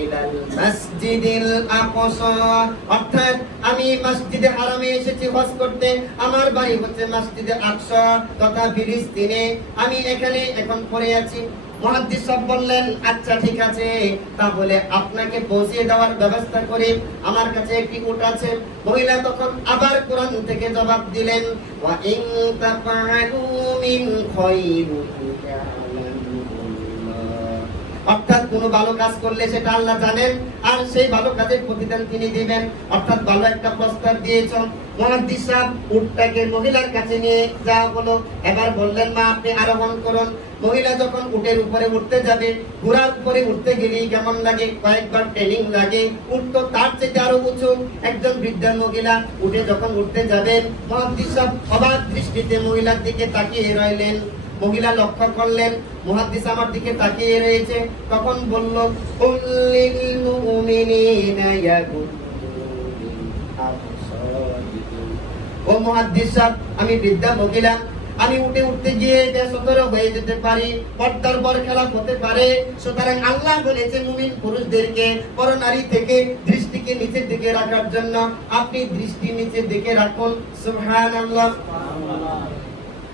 ইলাল মাসজিদিল আকসা, অর্থাৎ আমি মসজিদে হারামে এসেছি হজ করতে, আমার বাড়ি হচ্ছে মসজিদে আকসা তথা ফিলিস্তিনে, আমি এখানে এখন পড়ে আছি। মুহাদ্দিস সাহেব বললেন, আচ্ছা ঠিক আছে, তাহলে আপনাকে পৌঁছে দেওয়ার ব্যবস্থা করি, আমার কাছে একটি উট আছে। মহিলা তখন আবার কোরআন থেকে জবাব দিলেন, ওয়া ইন তাফআলু মিন খায়রিন অর্থাৎ কোন ভালো কাজ করলে সেটা আল্লাহ জানেন, আর সেই ভালো কাজের প্রতিদান তিনি দিবেন। অর্থাৎ ভালো একটা প্রস্তাব দিয়েছ। মুহাদ্দিস সাহেব উটটাকে মহিলার কাছে নিয়ে যাওয়া হলো। এবার বললেন, মা আপনি আরোহণ করুন। মহিলা যখন উটের উপরে উঠতে যাবে, ঘোড়ার উপরে উঠতে গেলেই কেমন লাগে, কয়েকবার ট্রেনিং লাগে। উট তো তার চেয়ে আরো উঁচু। একজন বৃদ্ধা মহিলা উঠে যখন উঠতে যাবেন, মুহাদ্দিস সাহেব অবাক দৃষ্টিতে মহিলার দিকে তাকিয়ে রইলেন। মহিলা লক্ষ্য করলেন মুহাদ্দিস আমার দিকে তাকিয়ে রয়েছে, তখন বলল, কুল্লিল মুমিনিনা ইয়াগুদ্দু মিন আবসারিহিম। ও মুহাদ্দিস সাহেব, আমি বৃদ্ধা মহিলা, আমি উঠতে গিয়ে বেসতর হয়ে যেতে পারি, পর্দার পর খেলা হতে পারে। সুতরাং আল্লাহ বলেছে মুমিন পুরুষদেরকে পরনারী থেকে দৃষ্টিকে নিচের দিকে রাখার জন্য। আপনি দৃষ্টি নিচের দিকে রাখুন। সুবহানাল্লাহ।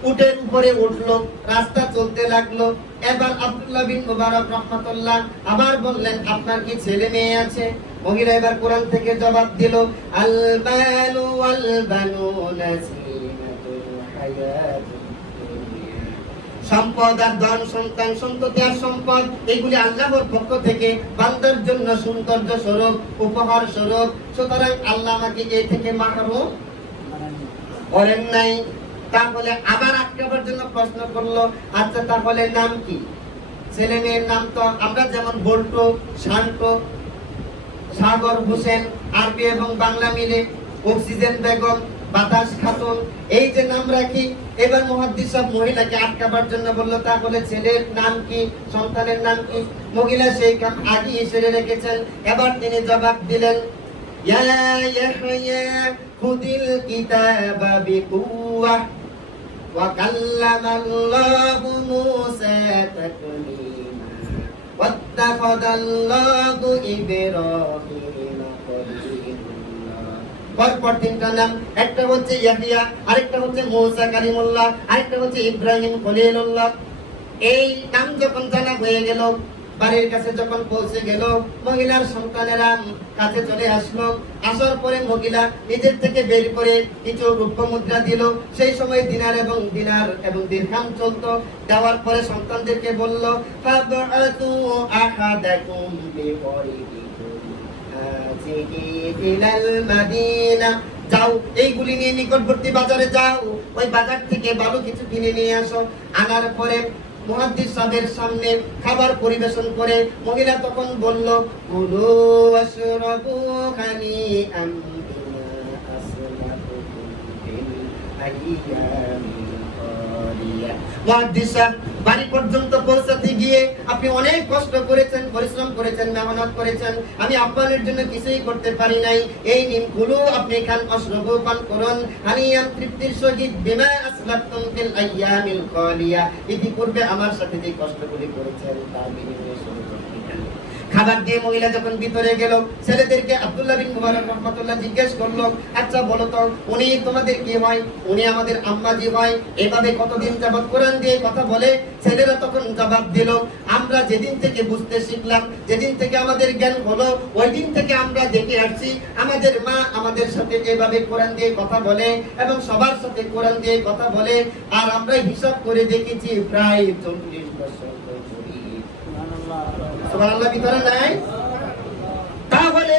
উটের উপরে উঠলো, রাস্তা চলতে লাগলো। এবার আব্দুল্লাহ বিন মুবারক রাহমাতুল্লাহ আবার বললেন, আপনার কি ছেলে মেয়ে আছে? মহিলা এবার কোরআন থেকে জবাব দিল, আল মালু ওয়াল বানুনা জিনাতুল হায়াতিদ দুনিয়া। সম্পদ আর ধন, সন্তান সন্ততি আর সম্পদ, এগুলি আল্লাহর পক্ষ থেকে বান্দার জন্য সৌন্দর্য স্বরূপ, উপহার স্বরূপ। সুতরাং আল্লাহ আমাকে এ থেকে মাহরুম করেন নাই। তাহলে আবার আটকাবার জন্য প্রশ্ন করলো, আচ্ছা তাহলে নাম কি? ছেলে মেয়ের নাম তো আমরা যেমন বল্টু, শান্ত, সাগর হোসেন, আরবি এবং বাংলা মিলে, অক্সিজেন বেগম, বাতাস খাতুন, এই যে নাম রাখি। এবার মুহাদ্দিস সাহেব মহিলাকে আটকাবার জন্য বলল, তাহলে ছেলের নাম কি, সন্তানের নাম কি? মহিলা সেই কাম আগে এসে রেখেছেন। এবার তিনি জবাব দিলেন, ইয়া ইয়াহইয়া খুদিল কিতাবা বিকুওয়া ওয়া কাল্লামাল্লাহু মূসা তাকলিমা ওয়াত্তাখাযাল্লাহু ইব্রাহিমা খলিলা। পরপর তিনটা নাম, একটা হচ্ছে ইয়াহইয়া, আরেকটা হচ্ছে মূসা কালিমুল্লাহ, আরেকটা হচ্ছে ইব্রাহিম খলিলুল্লাহ। এই নাম যখন জানা হয়ে গেল, বাড়ির কাছে যখন পৌঁছে গেল, মহিলার সন্তানেরা কাছে চলে আসলো। আসার পরে মহিলা নিজের থেকে বের করে কিছু রূপ্য মুদ্রা দিল। সেই সময় দিনার এবং দিরহাম চলতো। দেওয়ার পরে সন্তানদেরকে বলল, ফাবআতু আহাদাকুম বিওয়ারিদিকুম হাযিহি ইলাল মাদিনা। যাও, এইগুলি নিয়ে নিকটবর্তী বাজারে যাও, ওই বাজার থেকে ভালো কিছু কিনে নিয়ে আসো। আনার পরে মুহাদ্দিস সাহেবের সামনে খাবার পরিবেশন করে মহিলা তখন বলল, কুলু ওয়াশরাবু হানিআম বিমা আসলাফতুম ফিল আইয়ামিল খালিয়া। মুহাদ্দিস সাহেব বাড়ি পর্যন্ত পৌঁছাতে গিয়ে আপনি অনেক কষ্ট করেছেন, পরিশ্রম করেছেন, মেহনত করেছেন, আমি আপনাদের জন্য কিছুই করতে পারি নাই। এই নিন, কুলু, আপনি খান, অশরাবু, পান করুন, হানিয়াম, তৃপ্তির সহিত, বিমা আসলাফতুম ফিল আইয়ামিল খালিয়া, ইতিপূর্বে আমার সাথে যে কষ্টগুলি করেছেন তার বিনিময়ে খাবার দিয়ে মহিলা যখন ভিতরে গেল, ছেলেদেরকে আব্দুল্লাহ বিন মুবারক রাহমাতুল্লাহ জিজ্ঞেস করলো, আচ্ছা বলো তো, উনি তোমাদের কি হয়? উনি আমাদের আম্মাজি হয়। এভাবে কতদিন যাবত কোরআন দিয়ে কথা বলে? ছেলেরা তখন জবাব দিল, আমরা যেদিন থেকে বুঝতে শিখলাম, যেদিন থেকে আমাদের জ্ঞান হলো, ওই দিন থেকে আমরা দেখে আসছি আমাদের মা আমাদের সাথে এভাবে কোরআন দিয়ে কথা বলে এবং সবার সাথে কোরআন দিয়ে কথা বলে। আর আমরা হিসাব করে দেখেছি প্রায় 40 বছর। সুবহানাল্লাহ, ভিতরে নাই? তাহলে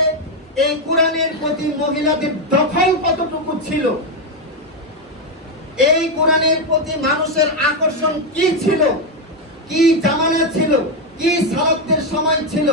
এই কোরআনের প্রতি মহিলাদের দখল কতটুকু ছিল? এই কোরআনের প্রতি মানুষের আকর্ষণ কি ছিল? কি জামানা ছিল? কি সালাতের সময় ছিল?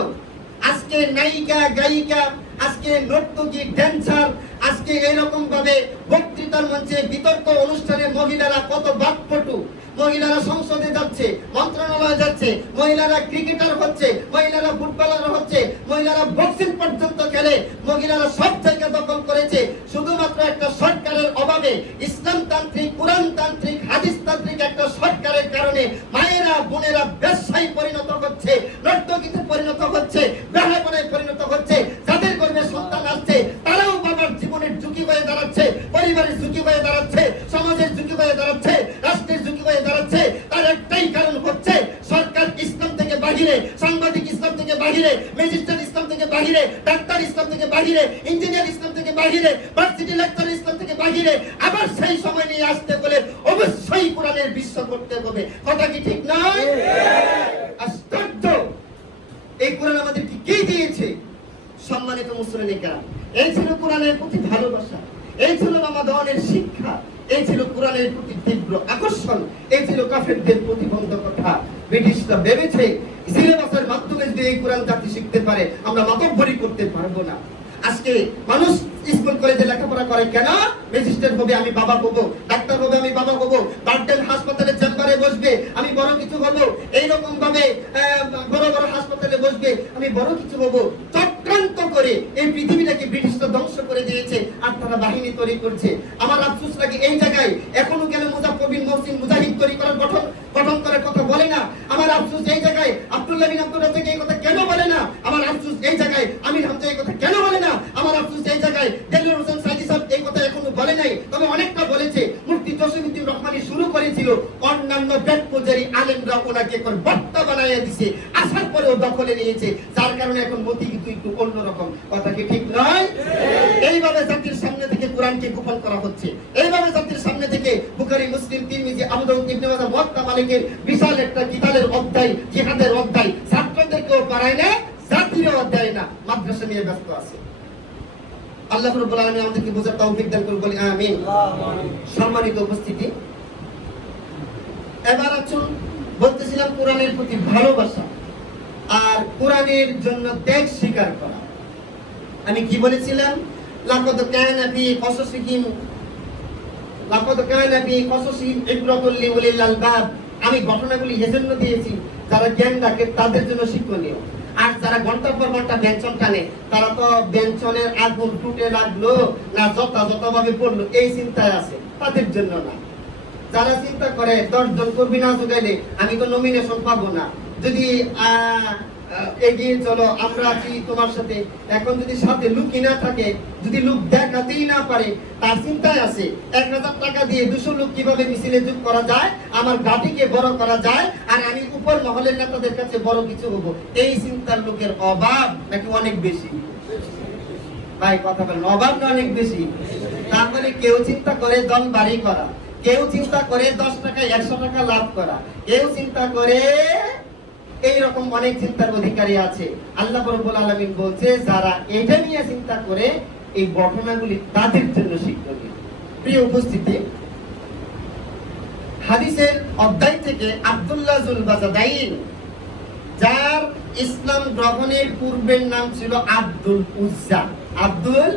আজকে নায়িকা, গায়িকা, আজকে নর্তকী, ড্যান্সার, আজকে এরকম ভাবে বক্তৃতার মঞ্চে, বিতর্ক অনুষ্ঠানে মহিলারা কত বাকপটু। মহিলারা সংসদে যাচ্ছে, মন্ত্রণালয়ে যাচ্ছে, মহিলারা ক্রিকেটার হচ্ছে, মহিলারা ফুটবলার হচ্ছে, মহিলারা বক্সিং পর্যন্ত খেলে, মহিলারা সব জায়গা দখল করেছে। শুধুমাত্র একটা সরকারের অভাবে, ইসলাম তান্ত্রিক, কোরআন তান্ত্রিক, হাদিস তান্ত্রিক একটা সরকারের কারণে মায়েরা, বোনেরা ব্যবসায়ী পরিণত হচ্ছে, নর্তকীতে পরিণত হচ্ছে, বেহাপনায় বাহিরে, সাংবাদিক ইসলাম থেকে বাহিরে, ম্যাজিস্ট্রেট ইসলাম থেকে বাহিরে, ডাক্তার ইসলাম থেকে বাহিরে, ইঞ্জিনিয়ার ইসলাম থেকে বাহিরে, ভার্সিটি লেকচার ইসলাম থেকে বাহিরে। আবার সেই সময় নিয়ে আসতে বলে অবশ্যই কোরআনের বিশ্ব করতে হবে। কথা কি ঠিক নয়? আশ্চর্য! এই কোরআন আমাদেরকে কি দিয়েছে? সম্মানিত মুসলিম কেরাম, এই ছিল কোরআনের প্রতি ভালোবাসা, এই ছিল রমাদানের শিক্ষা, এই ছিল কোরআনের প্রতি তীব্র আকর্ষণ, এই ছিল কাফেরদের প্রতিবন্ধকতা। ব্রিটিশরা ভেবেছে সিলেবাসের মাধ্যমে যদি এই কোরআন জাতি শিখতে পারে আমরা মাতব্বরি করতে পারবো না। আজকে মানুষ স্কুল কলেজে লেখাপড়া করে কেন? ম্যাজিস্ট্রেট হবে আমি বাবা হবো, ডাক্তার হবে আমি বাবা হবো, বার্ডেন হাসপাতালে চেম্বারে বসবে আমি বড় কিছু হবো, এইরকম ভাবে বড় বড় হাসপাতালে বসবে আমি বড় কিছু হবো। চক্রান্ত করে এই পৃথিবীটাকে ব্রিটিশরা ধ্বংস করে দিয়েছে আর তারা বাহিনী তৈরি করছে। আমার আফসোস লাগে এই জায়গায় এখনো কেন মুজাফফর বিন মহসিন মুজাহিদ তৈরি করার গঠন করার কথা বলে না। আমার আফসোস এই জায়গায় আব্দুল্লাহ বিন আব্দুর রাজ্জাক এই কথা কেন বলে না। আমার আফসোস এই জায়গায় আমির হামজা এই কথা কেন বলে না। আমার আফসোস এই জায়গায় দেলোয়ার হোসেন সাইদি সাহেব এই কথা এখনো বলে নাই, তবে অনেকটা বলেছে। মুফতি জসিমউদ্দিন রহমানী শুরু করেছিল, অন্যান্য বেদপূজারী আলেমরা ওনাকে কোন বক্তা বানাইয়া দিছে, আসার পরেও দখলে নিয়েছে, যার কারণে এখন মতি কিন্তু একটু অন্যরকম। কথা কি ঠিক নয়? এইভাবে জাতির সামনে থেকে কোরআনকে গোপন করা হচ্ছে, এইভাবে জাতির সামনে থেকে বুখারী, মুসলিম, তিরমিজি, আবু দাউদ, ইবনে মাজাহ, মুওয়াত্তা মালিকের বিশাল একটা কিতাবের অধ্যায়, জিহাদের অধ্যায় ছাত্রদেরকেও পড়ায় না, জাতিরও অধ্যায় না, মাদ্রাসা নিয়ে ব্যস্ত আছে। আল্লাহ রাব্বুল আলামিন আমাদেরকে বোঝার তৌফিক দান করুন, বলি আমিন। সম্মানিত উপস্থিতি, এবার আসুন বলতেছিলাম কোরআনের প্রতি ভালোবাসা আর কোরআনের জন্য ত্যাগ স্বীকার করা। আমি কি বলেছিলাম? লাকাদ কানা ফি কসসিহিম ইবরাতুল লিউলিল আলবাব। আমি ঘটনাগুলি এজন্য দিয়েছি যারা জ্ঞান রাখে তাদের জন্য শিক্ষণীয়। আর যারা ঘন্টার পর ঘন্টা বেঞ্চন টানে তারা তো বেঞ্চনের আগুন টুটে লাগলো না যথাযথভাবে পড়লো এই চিন্তায় আছে, তাদের জন্য না। যারা চিন্তা করে 10 জন কর্মী না জোগাইলে আমি তো নমিনেশন পাবো না, যদি এগিয়ে চলো আমরা আছি তোমার সাথে, এখন যদি সাথে লুকই না থাকে, যদি লোক দেখাতেই না পারে, তার চিন্তায় আছে 1000 টাকা দিয়ে 200 লোক কিভাবে মিছিলে যোগ করা যায়, আমার ঘাটিকে বড় করা যায়, আর আমি উপর মহলের নেতাদের কাছে বড় কিছু হবো। এই চিন্তার লোকের অভাব নাকি অনেক বেশি? ভাই কথা বলেন, অভাব না অনেক বেশি? তারপরে কেউ চিন্তা করে দল বাড়ি করা, কেউ চিন্তা করে 10 টাকা 100 টাকা লাভ করা, কেউ চিন্তা করে এইরকম অনেক চিন্তার অধিকারী আছে। আল্লাহ রাব্বুল আলামিন বলছে যারা এটা নিয়ে চিন্তা করে এই ঘটনাগুলি তাদের জন্য শিক্ষণীয়। প্রিয় উপস্থিতি, হাদিসের অধ্যায় থেকে আব্দুল্লাহ যুল বাজাদাইন, যার ইসলাম গ্রহণের পূর্বের নাম ছিল আব্দুল উজ্জা। আব্দুল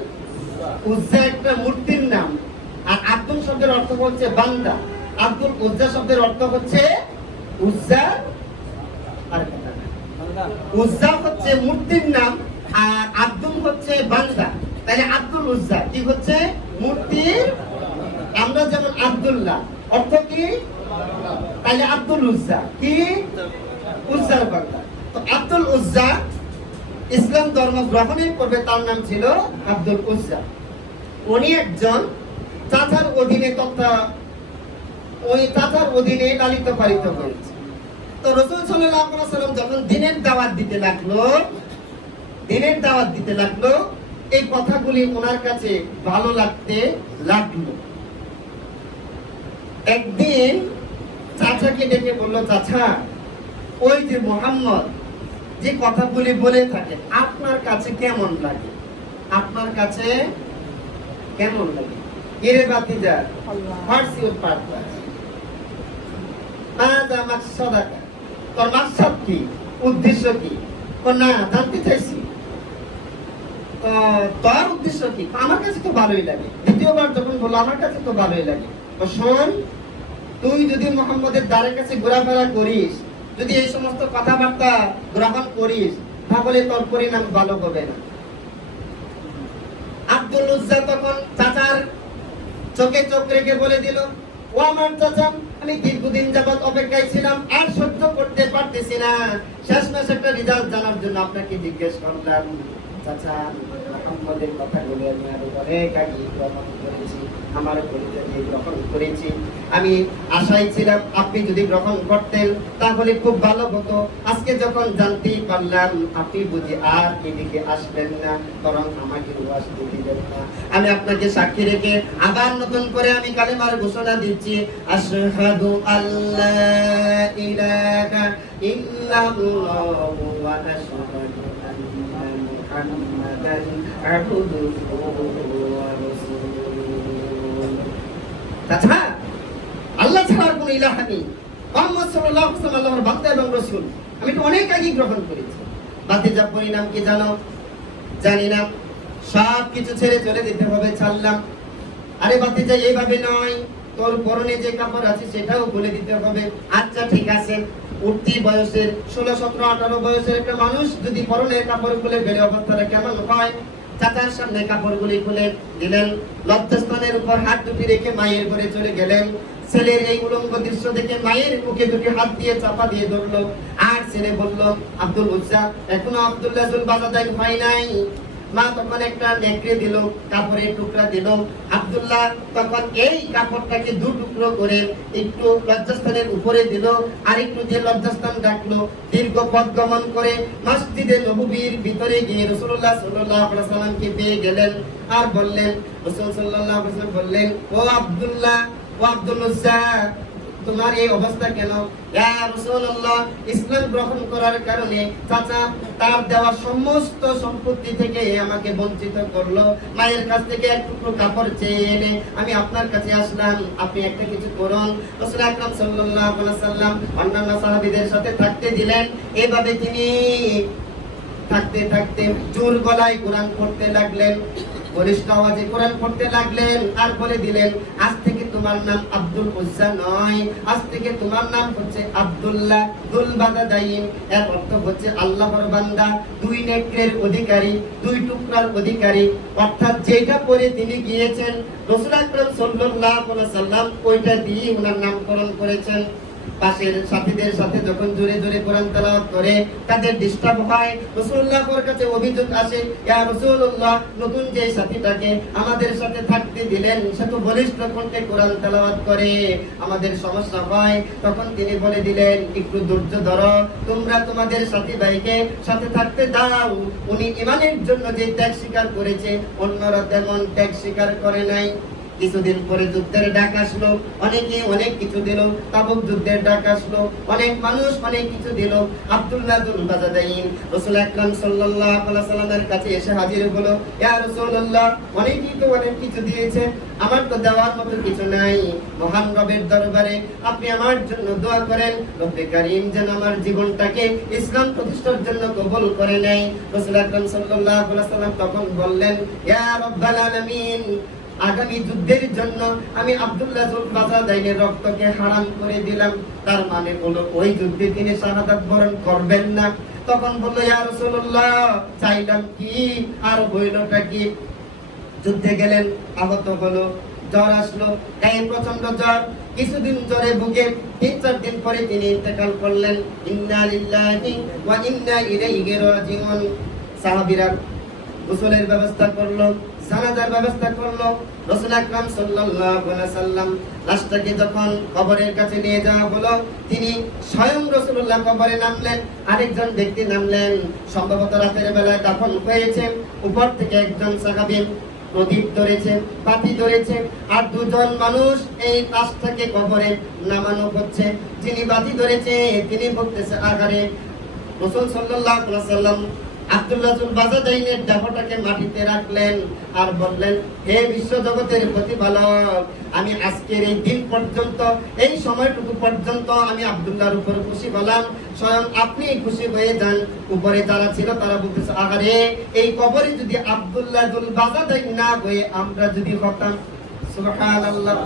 উজ্জা একটা মূর্তির নাম, আর আব্দুল শব্দের অর্থ হচ্ছে বান্দা, আব্দুল উজ্জা শব্দের অর্থ হচ্ছে উজ্জা, আর উজ্জা হচ্ছে মূর্তির নাম আর আব্দুল হচ্ছে বান্দা। তাহলে আব্দুল উজ্জা কি হচ্ছে? মূর্তির। আমরা যেমন আব্দুল্লাহ অর্থ কি? তাহলে আব্দুল উজ্জা কি? উজ্জার বান্দা। তো আব্দুল উজ্জা ইসলাম ধর্ম গ্রহণের পূর্বে তার নাম ছিল আব্দুল উজ্জা। উনি একজন চাচার অধীনে তথা ওই চাচার অধীনে লালিত পালিত হয়েছে। তো রাসূল সাল্লাল্লাহু আলাইহি ওয়াসাল্লাম যখন দিনের দাওয়াত দিতে লাগলো, এই কথাগুলি ওনার কাছে ভালো লাগতে লাগলো। একদিন চাচাকে ডেকে বললো, চাচা ওই যে মুহাম্মদ যে কথাগুলি বলে থাকে আপনার কাছে কেমন লাগে? আপনার কাছে কেমন লাগে? এরে বাতিজা, হোয়াটস ইউর পারপাস? মাযা মাকসাদাকা, তোর মাকসাদ কি, উদ্দেশ্য কি? না জানতে চাইছি। তোর উদ্দেশ্য কি? আমার কাছে তো ভালোই লাগে। দ্বিতীয়বার যখন বললো আমার কাছে তো ভালোই লাগে, শোন তুই যদি মুহাম্মদের দ্বারের কাছে ঘোরাফেরা করিস, যদি এই সমস্ত কথাবার্তা গ্রহণ করিস, তাহলে তোর পরিণাম ভালো হবে না। আব্দুল উজ্জা তখন চাচার চোখে চোখ রেখে বলে দিল, ও আমার চাচা, আমি দীর্ঘদিন যাবত অপেক্ষায় ছিলাম, আর সহ্য করতে পারতেছি না, শেষমেশ একটা রেজাল্ট জানার জন্য আপনাকে জিজ্ঞেস করলাম, চাচা মোহাম্মদের কথাগুলো আমি আরো অনেক আগে গ্রহণ করেছি, আমার পরিচয় গ্রহণ করেছি। আমি আশায় ছিলাম আপনি যদি গ্রহণ করতেন তাহলে খুব ভালো হতো। আজকে যখন জানতেই পারলাম আপনি বুঝি আর এদিকে আসবেন না, বরং আমাকে আসতে দিবেন না, আমি আপনাকে সাক্ষী রেখে আবার নতুন করে আমি কালেমার ঘোষণা দিচ্ছি, আশহাদু আল্লা ইলাহা ইল্লাল্লাহু ওয়া আশহাদু আন্না মুহাম্মাদান আবদুহু ওয়া রাসূলুহু। আচ্ছা, আল্লাহ ছাড়া আর কোনো ইলাহা নেই, মুহাম্মদ সাল্লাল্লাহু আলাইহি ওয়াসাল্লাম আল্লাহর বান্দা এবং রাসূল। আমি তো অনেক আগে গ্রহণ করেছি। বাতিজা পরিণাম কি জানো? জানি না। সব কিছু ছেড়ে চলে যেতে হবে, ছাড়লাম। আরে বাতিজা এইভাবে নয়, তোর পরনে যে কাপড় আছে সেটাও খুলে দিতে হবে। আচ্ছা ঠিক আছে। উঠতি বয়সের 16, 17, 18 বয়সের একটা মানুষ যদি পরনের কাপড় খুলে বেড়ে অবস্থাটা কেমন হয়? চাচার সামনে কাপড়গুলি খুলে দিলেন, লজ্জাস্থানের উপর হাত দুটি রেখে মায়ের ঘরে চলে গেলেন। ছেলের এই উলঙ্গ দৃশ্য দেখে মায়ের মুখে দুটি হাত দিয়ে চাপা দিয়ে ধরলো, আর ছেলে বলল, আব্দুল উজ্জা, এখনো আব্দুল্লাহ জুল বাজাদাইন হয় নাই। মা তখন একটা নেকড়ে দিল, কাপড়ের টুকরা দিল। আব্দুল্লাহ তখন এই কাপড়টাকে দু টুকরো করে একটু লজ্জাস্থানের উপরে দিল, আর একটু দিয়ে লজ্জাস্থান ডাকলো। দীর্ঘ পথ গমন করে মসজিদে নববীর ভিতরে গিয়ে রাসূলুল্লাহ সাল্লাল্লাহু আলাইহি ওয়াসাল্লামকে পেয়ে গেলেন, আর বললেন, রাসূল সাল্লাল্লাহু আলাইহি ওয়াসাল্লাম বললেন, ও আব্দুল্লাহ, ও আব্দুল উজ্জা, তোমার এই অবস্থা কেন? ইয়া রাসূলুল্লাহ, ইসলাম গ্রহণ করার কারণে চাচা তার দেওয়া সমস্ত সম্পত্তি থেকে আমাকে বঞ্চিত করলো। মায়ের কাছ থেকে এক টুকরো কাপড় চেয়ে এনে আমি আপনার কাছে আসলাম, আপনি একটা কিছু করুন। রাসূল আকরাম সাল্লাল্লাহু আলাইহি ওয়াসাল্লাম অন্যান্য সাহাবীদের সাথে থাকতে দিলেন। এভাবে তিনি থাকতে থাকতে জোর গলায় কোরআন পড়তে লাগলেন, বলিষ্ঠ আওয়াজে কোরআন পড়তে লাগলেন, আর বলে দিলেন, আজ থেকে তোমার নাম আব্দুল উজ্জা নয়, আজ থেকে তোমার নাম হচ্ছে আব্দুল্লাহ দুল বাজাদাইন। এর অর্থ হচ্ছে আল্লাহর বান্দা, দুই নেকড়ের অধিকারী, দুই টুকরার অধিকারী। অর্থাৎ যেটা পরে তিনি গিয়েছেন রাসূল আকরাম সাল্লাল্লাহু আলাইহি ওয়াসাল্লাম ওইটা দিয়ে ওনার নামকরণ করেছেন। পাশের সাথীদের সাথে যখন জোরে জোরে কোরআন তেলাওয়াত করে তাদের ডিস্টার্ব হয়, রাসূলুল্লাহর কাছে অভিযোগ আসে, ইয়া রাসূলুল্লাহ, নতুন যে সাথীটাকে আমাদের সাথে থাকতে দিলেন সে তো বলিষ্ঠ কণ্ঠে কোরআন তেলাওয়াত করে, আমাদের সমস্যা হয়। তখন তিনি বলে দিলেন, একটু ধৈর্য ধরো, তোমরা তোমাদের সাথী ভাইকে সাথে থাকতে দাও। উনি ঈমানের জন্য যে ত্যাগ স্বীকার করেছে, অন্যরা তেমন ত্যাগ স্বীকার করে নাই। কিছুদিন পরে যুদ্ধের ডাক আসলো, অনেকে অনেক কিছু দিল। তাবুক যুদ্ধের ডাক আসলো, অনেক মানুষ অনেক কিছু দিল। আব্দুল্লাহ দুল বাজাদাইন রাসূল আকরাম সাল্লাল্লাহু আলাইহি ওয়াসাল্লামের কাছে এসে হাজির হলো, ইয়া রাসূলুল্লাহ, অনেকেই তো অনেক কিছু দিয়েছে, আমার তো দেওয়ার মতো কিছু নাই। মহান রবের দরবারে আপনি আমার জন্য দোয়া করেন, রব্বে কারীম যেন আমার জীবনটাকে ইসলাম প্রতিষ্ঠার জন্য কবুল করে নেয়। রাসূল আকরাম সাল্লাল্লাহু আলাইহি ওয়াসাল্লাম তখন বললেন, ইয়া রাব্বাল আলামিন, আগামী যুদ্ধের জন্য আমি আব্দুল্লাহ জুল বাজাদাইনের রক্তকে হারাম করে দিলাম। তার মানে হলো ওই যুদ্ধে তিনি শাহাদাত বরণ করবেন না। তখন বলল, ইয়া রাসূলুল্লাহ, চাইলাম কি আর হইলটা কি? যুদ্ধে গেলেন, আহত হলো, জ্বর আসলো, গায়ে প্রচন্ড জ্বর। কিছুদিন জ্বরে ভুগে 3-4 দিন পরে তিনি ইন্তেকাল করলেন। ইন্না লিল্লাহি ওয়া ইন্না ইলাইহি রাজিউন। সাহাবীরা গোসলের ব্যবস্থা করলো, জানাজার ব্যবস্থা করলো। রাসূল আকরাম সাল্লাল্লাহু আলাইহি ওয়াসাল্লাম লাশটাকে যখন কবরের কাছে নিয়ে যাওয়া হলো, তিনি স্বয়ং রাসূলুল্লাহ কবরে নামলেন, আরেকজন ব্যক্তি নামলেন। সম্ভবত রাতের বেলায় দাফন হয়েছে। উপর থেকে একজন সাহাবী প্রদীপ ধরেছে, বাতি ধরেছে, আর দুজন মানুষ এই লাশটাকে কবরে নামানো হচ্ছে। যিনি বাতি ধরেছে তিনি বলতেছে, আগারে রাসূল সাল্লাল্লাহু আলাইহি ওয়াসাল্লাম আব্দুল্লাহ জুল বাজাদাইনের দেহটাকে মাটিতে রাখলেন, আর বললেন, হে বিশ্ব জগতের প্রতিপালক, আমি আজকের এই দিন পর্যন্ত, এই সময়টুকু পর্যন্ত আমি আব্দুল্লাহর উপর খুশি হলাম, স্বয়ং আপনি খুশি হয়ে যান। উপরে যারা ছিল তারা বলতেছে, আরে এই কবরে যদি আব্দুল্লাহ জুল বাজাদাইন না হয়ে আমরা যদি হতাম, সুবহানাল্লাহ।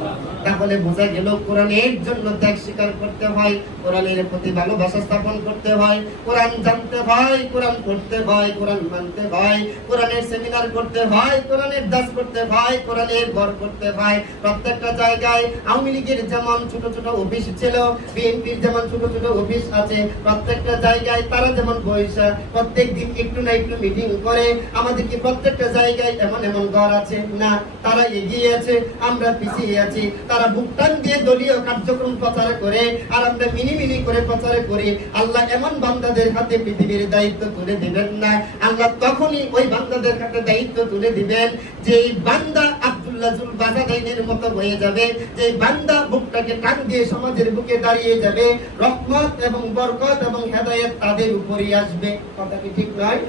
তাহলে বোঝা গেল কোরআনের জন্য ত্যাগ স্বীকার করতে হয়, কোরআনের প্রতি ভালোবাসা স্থাপন করতে হয়, কোরআন জানতে হয়, কোরআন পড়তে হয়, কোরআন মানতে হয়, কোরআনের সেমিনার করতে হয়, কোরআনের দাস করতে হয়, কোরআনের ঘর করতে হয়। প্রত্যেকটা জায়গায় আওয়ামী লীগের যেমন ছোট ছোট অফিস ছিল, বিএনপির যেমন ছোট ছোট অফিস আছে, প্রত্যেকটা জায়গায় তারা যেমন বৈশা প্রত্যেক দিন একটু না একটু মিটিং করে, আমাদের কি প্রত্যেকটা জায়গায় এমন এমন ঘর আছে? না, তারা এগিয়ে আছে, আমরা পিছিয়ে আছি। তারা বুকটান দিয়ে দলীয় কার্যক্রম প্রচার করে, আর আমরা মিনি মিনি করে প্রচার করি। আল্লাহ এমন বান্দাদের হাতে পৃথিবীর দায়িত্ব তুলে দিবেন না, আল্লাহ তখনই ওই বান্দাদের হাতে দায়িত্ব তুলে দিবেন যে বান্দা আব্দুল্লাহ জুল বাজাদাইনের মতো হয়ে যাবে, যে বান্দা বুকটাকে টান দিয়ে সমাজের বুকে দাঁড়িয়ে যাবে, রহমত এবং বরকত এবং হেদায়েত তাদের উপরই আসবে। কথা কি ঠিক নয়?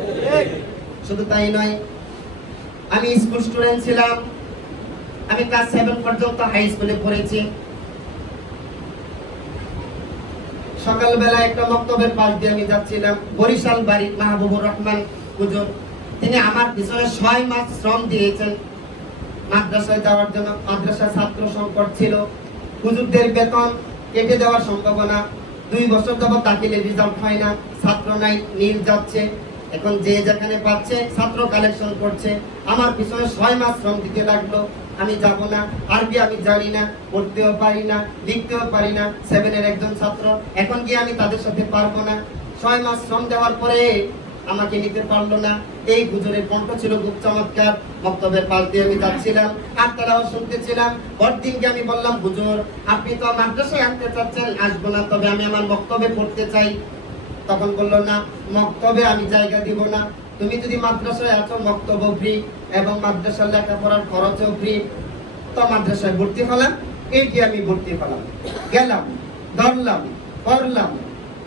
শুধু তাই নয়, আমি স্কুল স্টুডেন্ট ছিলাম, আমি ক্লাস 7 পর্যন্ত হাই স্কুলে পড়েছি। সকালবেলা একটা মক্তবের পাশ দিয়ে আমি যাচ্ছিলাম, বরিশাল বাড়ি মাহবুবুর রহমান হুজুর, তিনি আমার পিছনে 6 মাস শ্রম দিয়েছেন মাদ্রাসায় যাওয়ার জন্য। মাদ্রাসা ছাত্র সংকট ছিল, হুজুরদের বেতন কেটে দেওয়ার সম্ভাবনা, 2 বছর যাবত দাখিলের রেজাল্ট হয় না, ছাত্র নাই, নীল যাচ্ছে। এখন যে যেখানে পাচ্ছে ছাত্র কালেকশন করছে, আমার পিছনে 6 মাস শ্রম দিতে লাগলো। আমি যাব না, আরবি আমি জানি না, পড়তেও পারি না, লিখতেও পারি না, 7 এর একজন ছাত্র। এখন গিয়ে আমি তাদের সাথে পারবো না। 6 মাস শ্রম দেওয়ার পরে আমাকে নিতে পারলো না। এই হুজুরের কণ্ঠ ছিল খুব চমৎকার, মক্তবের পাশ দিয়ে আমি যাচ্ছিলাম আর তারাও শুনতেছিলাম। পরদিনকে আমি বললাম, হুজুর আপনি তো মাদ্রাসায় আনতে চাচ্ছেন, আসবো না, তবে আমি আমার মক্তবে পড়তে চাই। তখন বললো, না, মক্তবে আমি জায়গা দিব না, তুমি যদি মাদ্রাসায় আছো মক্তব ফ্রি এবং মাদ্রাসার লেখাপড়ার খরচও ফ্রি। তো মাদ্রাসায় ভর্তি হলাম, এইটি আমি ভর্তি হলাম, গেলাম, ধরলাম, পড়লাম,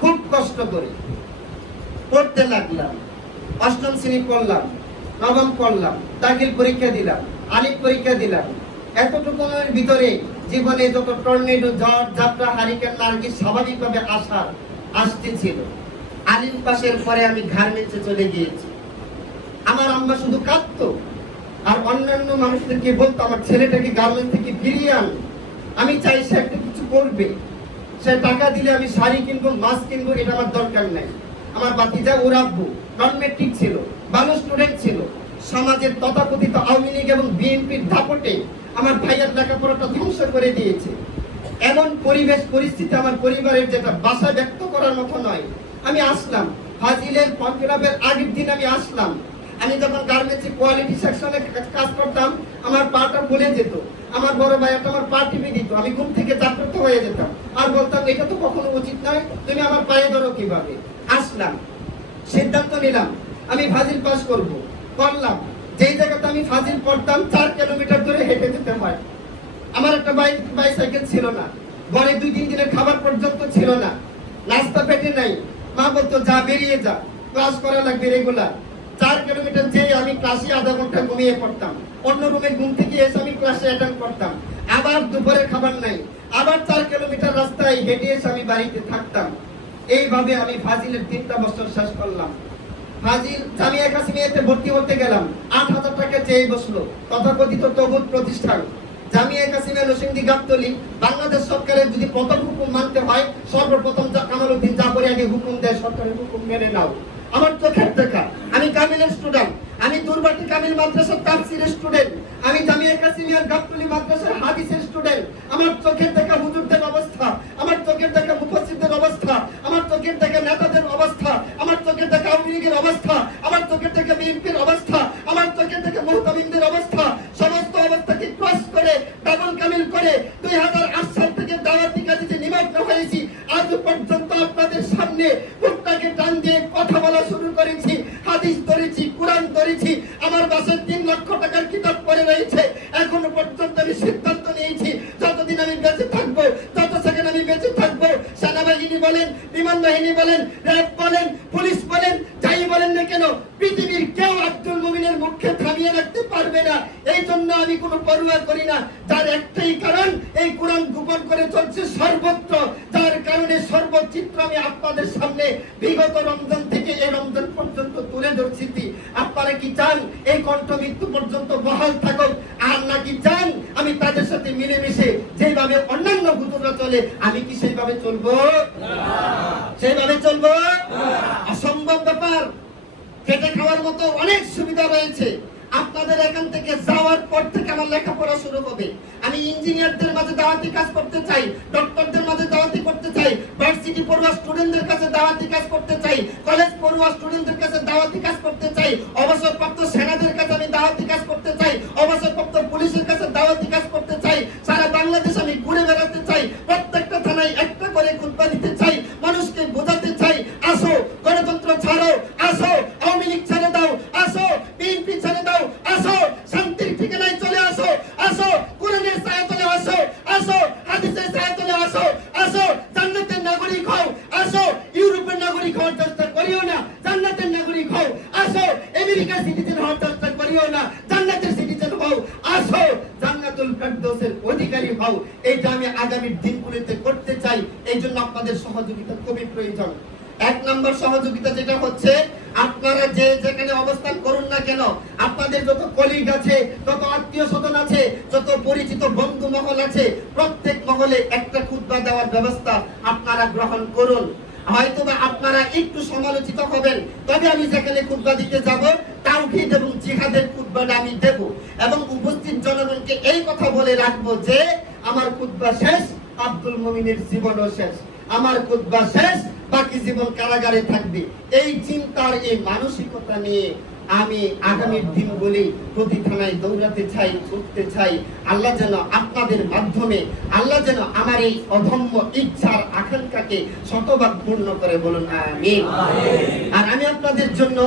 খুব কষ্ট করে পড়তে লাগলাম। 8ম শ্রেণী পড়লাম, 9ম পড়লাম, দাখিল পরীক্ষা দিলাম, আলিফ পরীক্ষা দিলাম। এতটুকুর ভিতরে জীবনে যত টর্নেডো, ঝড় ঝাপটা, হারিকেন, নার্গিস স্বাভাবিকভাবে আসতেছিল। আলিম পাশের পরে আমি গার্মেন্টসে চলে গিয়েছি। আমার আম্মা শুধু কাঁদতো আর অন্যান্য মানুষদেরকে বলতো, আমার ছেলেটাকে গার্মেন্টস থেকে ফিরিয়ে আন, আমি চাই সে একটা কিছু করবে, সে টাকা দিলে আমি শাড়ি কিনবো, মাছ কিনবো, এটা আমার দরকার নাই। আমার বাতিজা ওর আব্বু নন মেট্রিক ছিল, ভালো স্টুডেন্ট ছিল। সমাজের তথাকথিত আওয়ামী লীগ এবং বিএনপির দাপটে আমার ভাইয়ের লেখাপড়াটা ধ্বংস করে দিয়েছে। এমন পরিবেশ পরিস্থিতি আমার পরিবারের, যেটা ভাষা ব্যক্ত করার মতো নয়। আমি আসলাম ফাজিলের ফর্ম ফিলাপের আগের দিন আমি আসলাম। আমি যখন গার্মেন্টসে কোয়ালিটি সেকশনে কাজ করতাম, আমার পাটা ভুলে যেত, আমার বড় ভাই একটা আমার পা টিপে দিত, আমি ঘুম থেকে জাগ্রত হয়ে যেতাম আর বলতাম, এটা তো কখনো উচিত নয়, তুমি আমার পায়ে ধরো কিভাবে। আসলাম, সিদ্ধান্ত নিলাম আমি ফাজিল পাস করব, করলাম। যেই জায়গাতে আমি ফাজিল পড়তাম 4 কিলোমিটার দূরে হেঁটে যেতে হয়। আমার একটা বাইসাইকেল ছিল না, ঘরে 2-3 দিনের খাবার পর্যন্ত ছিল না, নাস্তা পেটে নাই। মা বলতো, যা বেরিয়ে যা, ক্লাস করা লাগবে রেগুলার। 4 কিলোমিটার যেয়ে আমি ক্লাসে আধা ঘন্টা ঘুমিয়ে পড়তাম, অন্য রুমে ঘুম থেকে এসে আমি ক্লাসে অ্যাটেন্ড করতাম। আবার দুপুরের খাবার নাই, আবার 4 কিলোমিটার রাস্তায় হেঁটে এসে আমি বাড়িতে থাকতাম। এইভাবে আমি ফাজিলের 3টা বছর শেষ করলাম। ফাজিল জামিয়া কাসিমিয়াতে ভর্তি হতে গেলাম, 8,000 টাকা চেয়ে বসলো তথাকথিত তগুত প্রতিষ্ঠান। জামিয়া কাসিমিয়া নরসিংদী গাবতলী। বাংলাদেশ সরকারের যদি প্রথম হুকুম মানতে হয়, সর্বপ্রথম কামালউদ্দিন জাফরি আগে হুকুম দেয়, সরকারের হুকুম মেনে নাও। আমার চোখের দেখা, আমি কামিলের স্টুডেন্ট, আমি দুর্বাটি কামিল মাদ্রাসার তাফসীরের স্টুডেন্ট, আমি জামিয়া কাসিমিয়ার গাবতলী মাদ্রাসার হাদিসের স্টুডেন্ট। আমার চোখের দেখা হুজুরদের অবস্থা, আমার চোখের দেখা মুফাসসিরদের অবস্থা, আমার চোখের দেখা নেতাদের অবস্থা, আমার চোখের দেখা আওয়ামী লীগের অবস্থা, আমার চোখের দেখা বিএনপির অবস্থা, আমার চোখের দেখা মুহতামিমদের অবস্থা। সমস্ত অবস্থাকে ক্রস করে, ডাবল কামিল করে 2008 সাল থেকে দাওয়াতি কাজে নিমগ্ন হয়েছি। আজ পর্যন্ত আপনাদের সামনে বুকটাকে টান দিয়ে কথা বলা শুরু করেছি, হাদিস ধরেছি, কোরআন ধরেছি। আমার বাসায় 3 লক্ষ টাকার কিতাব পড়ে রয়েছে। এখনো পর্যন্ত আমি সিদ্ধান্ত নিয়েছি, যতদিন আমি বেঁচে থাকবো, যত সেকেন্ড আমি বেঁচে থাকবো, সেনাবাহিনী বলেন, বিমান বাহিনী বলেন, র্যাব বলেন, পুলিশ বলেন, যাই বলেন না কেন, পৃথিবীর কেউ আব্দুল মুমিনের মুখে থামিয়ে রাখতে পারবে না। এই জন্য আমি কোনো পরোয়া করি না, তার একটাই কারণ, এই কোরআন গোপন করে চলছে সর্বত্র, যার কারণে সর্বচিত্র আমি আপনাদের সামনে বিগত রমজান থেকে এই রমজান পর্যন্ত তুলে ধরছি। আপনারা কি চান এই কণ্ঠ মৃত্যু পর্যন্ত বহাল থাকুক, আর নাকি চান আমি আমি তাদের সাথে মিলেমিশে যেভাবে অন্যান্য হুজুররা চলে আমি কি সেইভাবে চলবো? সেইভাবে চলবো? অসম্ভব ব্যাপার। খেটে খাওয়ার মতো অনেক সুবিধা রয়েছে। আপনাদের এখান থেকে যাওয়ার পর থেকে আমার লেখাপড়া শুরু হবে। আমি ইঞ্জিনিয়ারদের মাঝে দাওয়াতি কাজ করতে চাই, ডক্টরদের মাঝে দাওয়াতি করতে চাই, ভার্সিটি পড়ুয়া স্টুডেন্টদের কাছে দাওয়াতি কাজ করতে চাই, কলেজ পড়ুয়া স্টুডেন্টদের কাছে দাওয়াতি কাজ করতে চাই, অবসরপ্রাপ্ত সেনাদের কাছে আমি দাওয়াতি কাজ করতে চাই, অবসরপ্রাপ্ত পুলিশের কাছে দাওয়াতি কাজ করতে চাই। সারা বাংলাদেশ আমি ঘুরে বেড়াতে চাই, প্রত্যেকটা থানায় একটা করে খুতবা দিতে চাই, মানুষকে বোঝাতে চাই, আসো গণতন্ত্র ছাড়ো, আসো আওয়ামী লীগ ছেড়ে দাও, আসো বিএনপি ছেড়ে দাও, আসো শান্তির ঠিকানায় চলে আসো, আসো কোরআনের ছায়া তলে আসো, আসো হাদিসের ছায়া তলে আসো, আসো জান্নাতের নাগরিক হও, আসো ইউরোপের নাগরিক হওয়ার চেষ্টা করিও না, জান্নাতের নাগরিক হও, আসো আমেরিকার সিটিজেন হওয়ার চেষ্টা করিও না, জান্নাতের সিটিজেন হও, আসো জান্নাতুল ফেরদৌসের অধিকারী হও। এইটা আমি আগামী দিনগুলিতে করতে চাই। এই জন্য আপনাদের সহযোগিতা খুবই প্রয়োজন। এক নম্বর সহযোগিতা যেটা হচ্ছে, আপনারা যে যেখানে অবস্থান করুন না কেন, আপনাদের যত কলিগ আছে, যত আত্মীয় স্বজন আছে, যত পরিচিত বন্ধু মহল আছে, প্রত্যেক মহলে একটা খুতবা দেওয়ার ব্যবস্থা আপনারা গ্রহণ করুন। হয়তোবা আপনারা একটু সমালোচিত হবেন, তবে আমি যেখানে খুতবা দিতে যাব তাওহীদ এবং জিহাদের খুতবাটা আমি দেব এবং উপস্থিত জনগণকে এই কথা বলে রাখবো যে আমার খুতবা শেষ, আব্দুল মুমিনের জীবনও শেষ, আমার খুতবা শেষ, বাকি জীবন কারাগারে থাকবে। এই চিন্তার এই মানসিকতা নিয়ে আমি আগামীর দিনগুলি প্রতি থানায় দৌড়াতে চাই, ছুটতে চাই। আল্লাহ যেন আপনাদের মাধ্যমে, আল্লাহ যেন আমার এই অধম্য ইচ্ছার আকাঙ্ক্ষাকে শতভাগ পূর্ণ করে, বলুন আমিন। আর আমি আপনাদের জন্য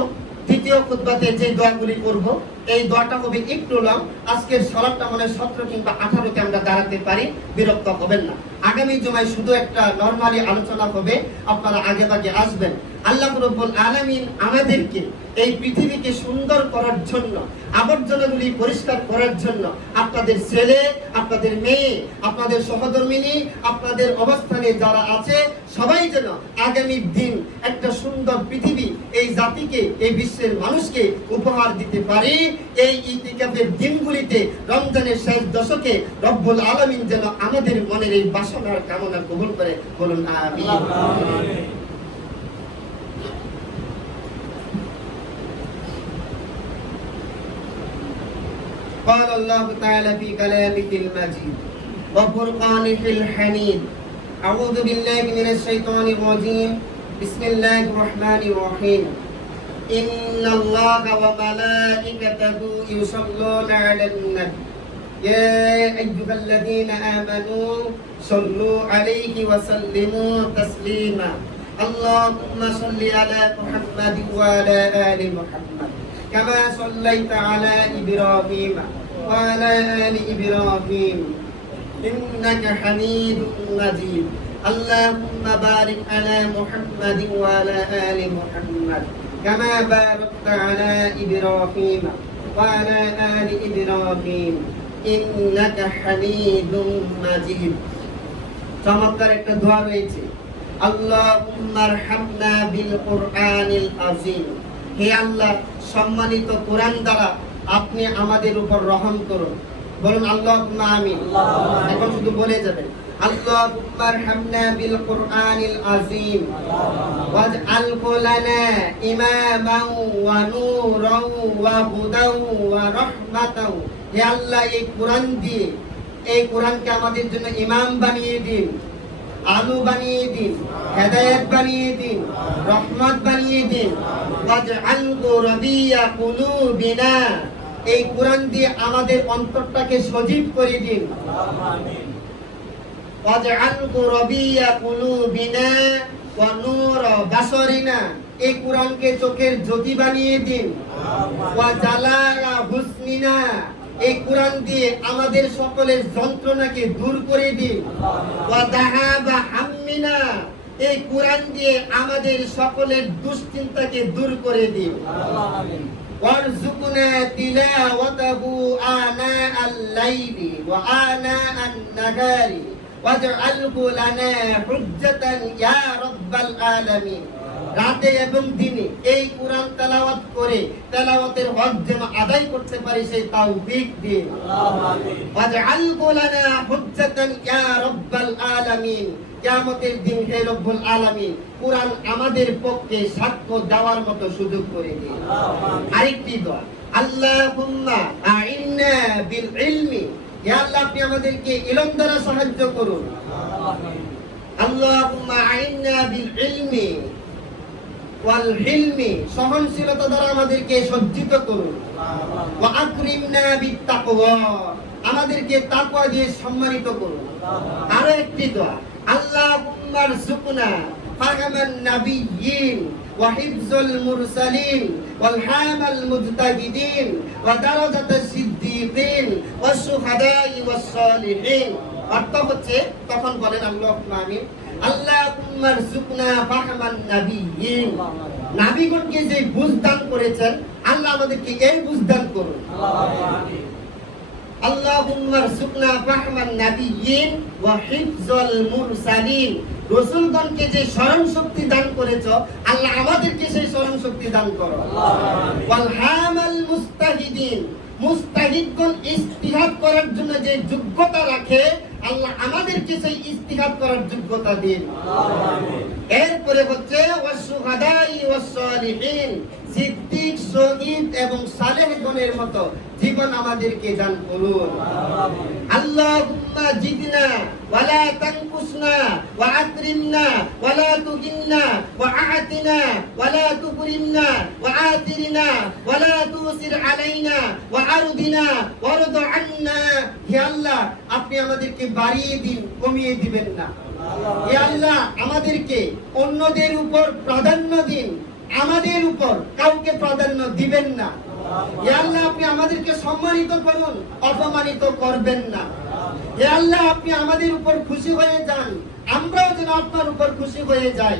দ্বিতীয় খুতবাতে যে দোয়াগুলি করব, এই দোয়াটা হবে একটু লং। আজকের সালাতটা মনে 17 কিংবা 18তে আমরা দাঁড়াতে পারি, বিরক্ত হবেন না। আগামী জুমায় শুধু একটা নরমালি আলোচনা হবে, আপনারা আগে ভাগে আসবেন। আল্লাহ রাব্বুল আলামিন আমাদেরকে এই পৃথিবীকে সুন্দর করার জন্য, আবর্জনাগুলি পরিষ্কার করার জন্য আপনাদের ছেলে, আপনাদের মেয়ে, আপনাদের সহধর্মিনী, আপনাদের অবস্থানে যারা আছে সবাই যেন আগামী দিন একটা সুন্দর পৃথিবী এই জাতিকে, এই বিশ্বের মানুষকে উপহার দিতে পারি। এই ইতিকাফের দিনগুলিতে, রমজানের শেষ দশকে রব্বুল আলামিন যেন আমাদের মনের এই বাসনার কামনা কবুল করে, বলুন আমিন। قال الله تعالى في كلامه المجيد وفرقانه الحميد أعوذ بالله من الشيطان الرجيم بسم الله الرحمن الرحيم إن الله وملائكته يصلون على النبي يا أيها الذين آمنوا صلوا عليه وسلموا تسليما اللهم صل على محمد وعلى آل محمد كما صليت على إبراهيم وعلى آل إبراهيم إنك حميد مجيد اللهم بارك على محمد وعلى آل محمد كما باركت على إبراهيم وعلى آل إبراهيم إنك حميد مجيد। চমৎকার একটা দোয়া রয়েছে, আল্লাহুম্মা আরহামনা বিল কুরআনিল আযীম। হে আল্লাহ, সম্মানিত কোরআন দ্বারা আপনি আমাদের উপর রহম করুন, বলুন আল্লাহুম্মা আমিন। এখন শুধু বলে যাবেন, আল্লাহুম্মা আরহামনা বিল কুরআনিল আযীম ওয়াজআলহু লানা ইমামান ওয়া নূরান ওয়া হুদান ওয়া রাহমাতান। হে আল্লাহ, এই কোরআন দিয়ে, এই কোরআনকে আমাদের জন্য ইমাম বানিয়ে দিন, আলো বানিয়ে দিন, হেদায়েত বানিয়ে দিন, রহমত বানিয়ে দিন। ওয়াজআলহু রাবিয়া কুলুবিনা। এই কোরআন দিয়ে আমাদের অন্তরটাকে সজীব করে দিন। আমিন। ওয়াজআলহু রাবিয়া কুলুবিনা ওয়া নূর বাসরিনা। এই কোরআনকে চোখের জ্যোতি বানিয়ে দিন। ওয়া জালালা হুসনিনা। এই কোরআন দিয়ে আমাদের সকলের যন্ত্রণাকে দূর করে দিন। ওয়া দাহাবা হাম্মিনা। এই কোরআন দিয়ে আমাদের সকলের দুশ্চিন্তাকে দূর করে দিন। আমিন। ওয়ারযুকনা তিলাওয়াতাহু আনা আল-লাইলি ওয়া আনা আন-নাহারি ওয়াজআলহু লানা হুজ্জাতান ইয়া রাব্বাল আলামিন। রাতে এবং দিনে এই কোরআন তেলাওয়াত করে তেলাওয়াতের হক যেন আদায় করতে পারি সেই তৌফিক দিন। ওয়াজআল লানা হুজ্জাতান ইয়া রাব্বাল আলামিন। কিয়ামতের দিন হে রব্বুল আলামিন কোরআন আমাদের পক্ষে সাক্ষ্য দেওয়ার মতো সুযোগ করে দিন। আরেকটি দোয়া, আল্লাহুম্মা আইন্না বিল ইলমি, হে আল্লাহ আপনি আমাদেরকে ইলম দ্বারা সাহায্য করুন। আল্লাহুম্মা আইন্না বিল ইলমি ওয়াল হিলমি, সহনশীলতা দ্বারা আমাদেরকে সজ্জিত করুন। ওয়া আকরিমনা বিত তাকওয়া, আমাদেরকে তাকওয়া দিয়ে সম্মানিত করুন। আরো একটি দোয়া, আল্লাহুম্মা রযুকনা ফাহমান নাবিয়্যিন ওয়া হিফযুল মুরসালিন ওয়াল হামাল মুজতাহিদিন ওয়া দারাজাতাস সিদ্দিকিন ওয়াশ শুহাদাই ওয়াস সালিহিন। অর্থ হচ্ছে, তখন বলেন আল্লাহুম্মা আমিন। আল্লাহুম্মা রযুকনা ফাহমান নাবিয়্যিন, নবীগণকে যে বুঝ দান করেছেন আল্লাহ আমাদেরকে এই বুঝ দান করুন। আল্লাহুম্মা রযুকনা ফাহমান নাবিয়্যিন ওয়া হিফযুল মুরসালিন, রাসূলগণকে যে স্মরণ শক্তি দান করেছো আল্লাহ আমাদেরকে সেই স্মরণ শক্তি দান করো। ওয়াল হামাল মুস্তাহিদিন, মুস্তাহিদগণ ইজতিহাদ করার জন্য যে যোগ্যতা রাখে আল্লাহ আমাদেরকে সেই ইজতিহাদ করার যোগ্যতা দিন। এরপরে হচ্ছে ওয়াসশুহাদাই ওয়াস সালিহিন, সিদ্দিক, শহীদ এবং সালেহগণের মতো জীবন আমাদেরকে দান করুন। আল্লাহুম্মা জিদনা ওয়ালা তানকুসনা ওয়া আকরিমনা ওয়ালা তুহিন্না ওয়া আ'তিনা ওয়ালা তুকরিমনা ওয়া আতিরনা ওয়ালা তুসির আলাইনা ওয়া আরদিনা ওয়ারদ আন্না। হে আল্লাহ আপনি আমাদেরকে বাড়িয়ে দিন, কমিয়ে দিবেন না। হে আল্লাহ আমাদেরকে অন্যদের উপর প্রাধান্য দিন, আমাদের উপর কাউকে প্রাধান্য দিবেন না। হে আল্লাহ আপনি আমাদেরকে সম্মানিত করুন, অপমানিত করবেন না। হে আল্লাহ আপনি আমাদের উপর খুশি হয়ে যান, আমরাও যেন আপনার উপর খুশি হয়ে যাই।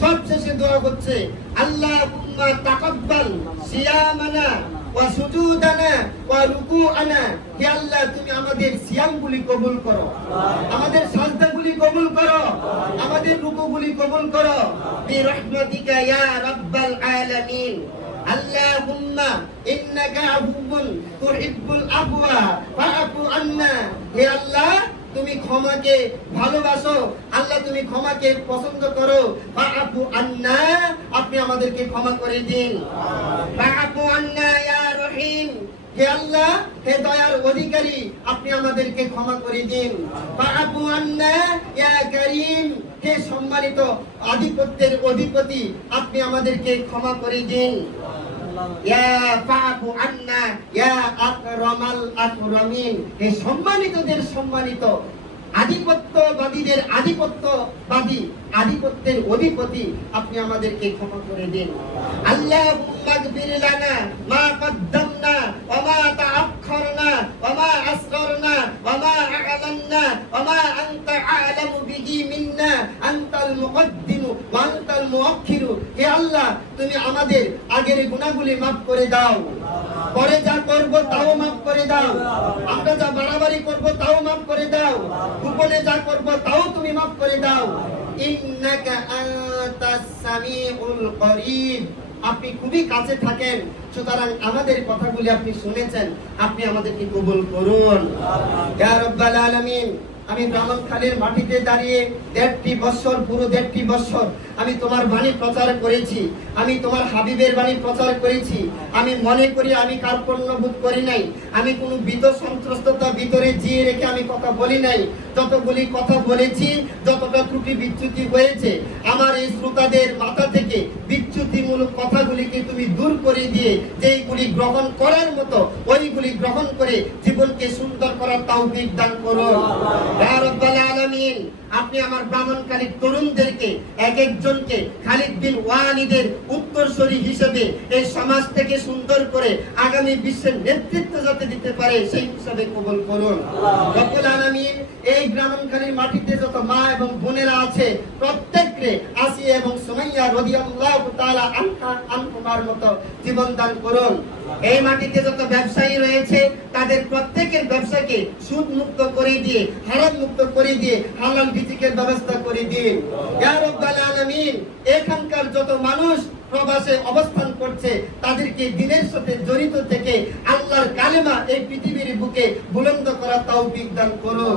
সবশেষে দোয়া হচ্ছে, আল্লাহুম্মা তাকাব্বাল সিয়ামানা ওয়া সুজুদানা ওয়া রুকুআনা। হে আল্লাহ তুমি আমাদের সিয়ামগুলি কবুল করো, আমাদের সাজদাগুলি কবুল করো, আমাদের রুকুগুলি কবুল করো বিরহমাতিকা ইয়া রাব্বাল আলামিন। আল্লাহুম্মা ইন্নাকা আফুউন তুহিব্বুল আফওয়া ফাআফু আন্না। হে আল্লাহ তুমি ক্ষমাকে ভালোবাসো, আল্লাহ তুমি ক্ষমাকে পছন্দ করো। ফাআফু আন্না, আপনি আমাদেরকে ক্ষমা করে দিন। ফাআফু আন্না ইয়া রহিম, হে আল্লাহ হে দয়ার অধিকারী আপনি আমাদেরকে ক্ষমা করে দিন। ফাআফু আন্না ইয়া কারীম, হে সম্মানিত আধিপত্যের অধিপতি আপনি আমাদেরকে ক্ষমা করে দিন। ইয়া ফাআফু আন্না ইয়া আকরামাল আকরামিন, হে সম্মানিতদের সম্মানিত, আধিপত্যবাদীদের আধিপত্যবাদী, আধিপত্যের অধিপতি আপনি আমাদেরকে ক্ষমা করে দিন। আল্লাহুম্মা গফির লানা মা কদ্দামনা ওয়া মা তাআখারনা ওয়া মা আসরারনা ওয়া মা আ'লাননা ওয়া মা আনতা আ'লামু বিহি মিন্না আনতাল মুকদ্দিমু ওয়া আনতাল মুআখিরু। হে আল্লাহ তুমি আমাদের আগের গুনাহগুলি মাফ করে দাও, পরে যা করব তাও মাফ করে দাও, আমরা যা বাড়াবাড়ি করব তাও মাফ করে দাও, গোপনে যা করব তাও তুমি মাফ করে দাও। ইন্নাকা আনতাস সামিউল করিব, আপনি খুবই কাছে থাকেন, সুতরাং আমাদের কথাগুলি আপনি শুনেছেন, আপনি আমাদেরকে কবুল করুন। ইয়া রাব্বাল আলামিন, আমি ব্রাহ্মণখালীর মাটিতে দাঁড়িয়ে 1.5 বছর, পুরো 1.5 বছর আমি তোমার বাণী প্রচার করেছি, আমি তোমার হাবিবের বাণী প্রচার করেছি। আমি মনে করি আমি কার্পণ্য বোধ করি নাই, আমি কোনো বিত সন্ত্রস্ততা ভিতরে জিয়ে রেখে আমি কথা বলি নাই। যতগুলি কথা বলেছি, যতটা ত্রুটি বিচ্যুতি হয়েছে, আমার এই শ্রোতাদের মাথা থেকে বিচ্যুতিমূলক কথাগুলিকে তুমি দূর করে দিয়ে যেইগুলি গ্রহণ করার মতো ওইগুলি গ্রহণ করে জীবনকে সুন্দর করার তৌফিক দান করুন। ইয়া রাব্বাল আলামিন, আপনি আমার ব্রাহ্মণখালীর তরুণদেরকে এক একজনকে খালিদ বিন ওয়ালিদের উত্তরসূরি হিসেবে এই সমাজ থেকে সুন্দর করে আগামী বিশ্বের নেতৃত্ব যাতে দিতে পারে সেই হিসাবে কবুল করুন। রব্বুল আলামিন, এই ব্রাহ্মণখালীর মাটিতে যত মা এবং বোনেরা আছে প্রত্যেককে আসিয়া এবং সুমাইয়া রাদিয়াল্লাহু তাআলা আনহুমার মতো জীবন দান করুন। এই মাটিতে যত ব্যবসায়ী রয়েছে তাদের প্রত্যেকের ব্যবসাকে সুদ মুক্ত করে দিয়ে, হারাম মুক্ত করে দিয়ে হালাল রিজিকের ব্যবস্থা করে দিন। ইয়া রাব্বাল আলামিন। আলামিন এখানকার যত মানুষ প্রবাসে অবস্থান করছে তাদেরকে দিনের সাথে জড়িত থেকে আল্লাহর কালেমা এই পৃথিবীর বুকে বুলন্দ করা তৌফিক দান করো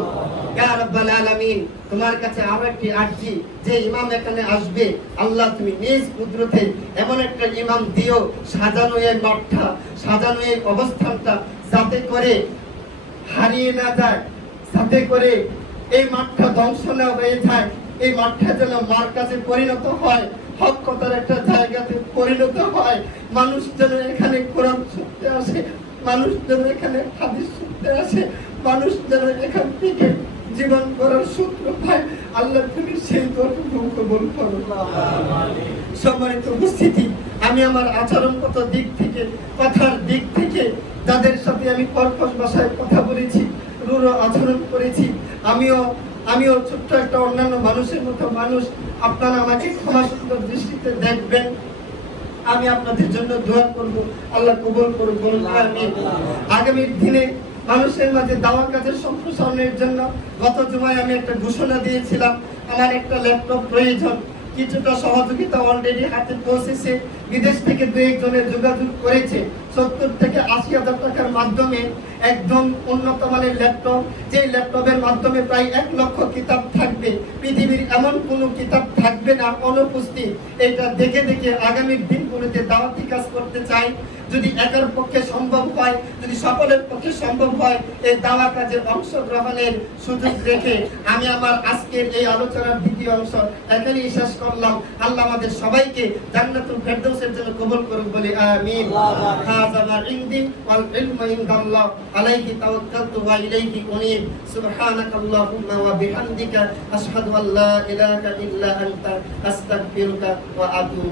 ইয়া রাব্বাল আলামিন। তোমার কাছে আরো একটি আরজি, যে ইমাম এখানে আসবে আল্লাহ তুমি নিজ কুদরতে এমন একটা ইমাম দিও, সাজানো এই মাঠটা, সাজানো এই অবস্থানটা যাতে করে হারিয়ে না যায়, যাতে করে এই মাঠটা ধ্বংস না হয়ে যায়, এই মাঠটা যেন মার কাছে পরিণত হয়, হক কথার একটা জায়গাতে পরিণত হয়। মানুষ যেন এখানে কোরআন শুনতে আসে, মানুষ যেন এখানে হাদিস শুনতে আসে, মানুষ যেন এখান থেকে জীবন করার সূত্র পায়। আল্লাহ তুমি সেই তৌফিক কবুল করো। সম্মানিত উপস্থিতি, আমি আমার আচরণগত দিক থেকে, কথার দিক থেকে যাদের সাথে আমি কর্কশ ভাষায় কথা বলেছি, রূঢ় আচরণ করেছি, আমিও ছোট্ট একটা অন্যান্য মানুষের মতো মানুষ। আপনারা আমাকে ক্ষমা সুন্দর দৃষ্টিতে দেখবেন। আমি আপনাদের জন্য দোয়া করব, আল্লাহ কবুল করুন বলুন আমিন। আগামীর দিনে মানুষের মাঝে দাওয়াত কাজের সম্প্রসারণের জন্য গত জুমায় আমি একটা ঘোষণা দিয়েছিলাম, আমার একটা ল্যাপটপ প্রয়োজন। কিছুটা সহযোগিতা অলরেডি হাতে পৌঁছেছে। বিদেশ থেকে দু একজনের যোগাযোগ করেছে 70 থেকে 80,000 টাকার মাধ্যমে একদম উন্নত মানের ল্যাপটপ, যে ল্যাপটপের মাধ্যমে প্রায় 1 লক্ষ কিতাব থাকবে। পৃথিবীর এমন কোনো কিতাব থাকবে না অনুপস্থিত। এটা দেখে দেখে আগামী দিনগুলোতে দাওয়াতি কাজ করতে চাই। যদি একার পক্ষে সম্ভব হয়, যদি সকলের পক্ষে সম্ভব হয়, এই দাওয়া কাজে অংশগ্রহণের সুযোগ রেখে আমি আমার আজকের এই আলোচনার দ্বিতীয় অংশ এখানেই শেষ করলাম। আল্লাহ আমাদের সবাইকে জান্নাতুল ফেরদৌসের জন্য কবুল করুন বলে আমিন। হাযা মা ইনদি ওয়াল ইলমু ইনদাল্লাহ আলাইহি তাওয়াক্কালতু ওয়া ইলাইহি উনীব। সুবহানাকাল্লাহুম্মা ওয়া বিহামদিকা আশহাদু আল্লা ইলাহা ইল্লা আনতা আস্তাগফিরুকা ওয়া আতুবু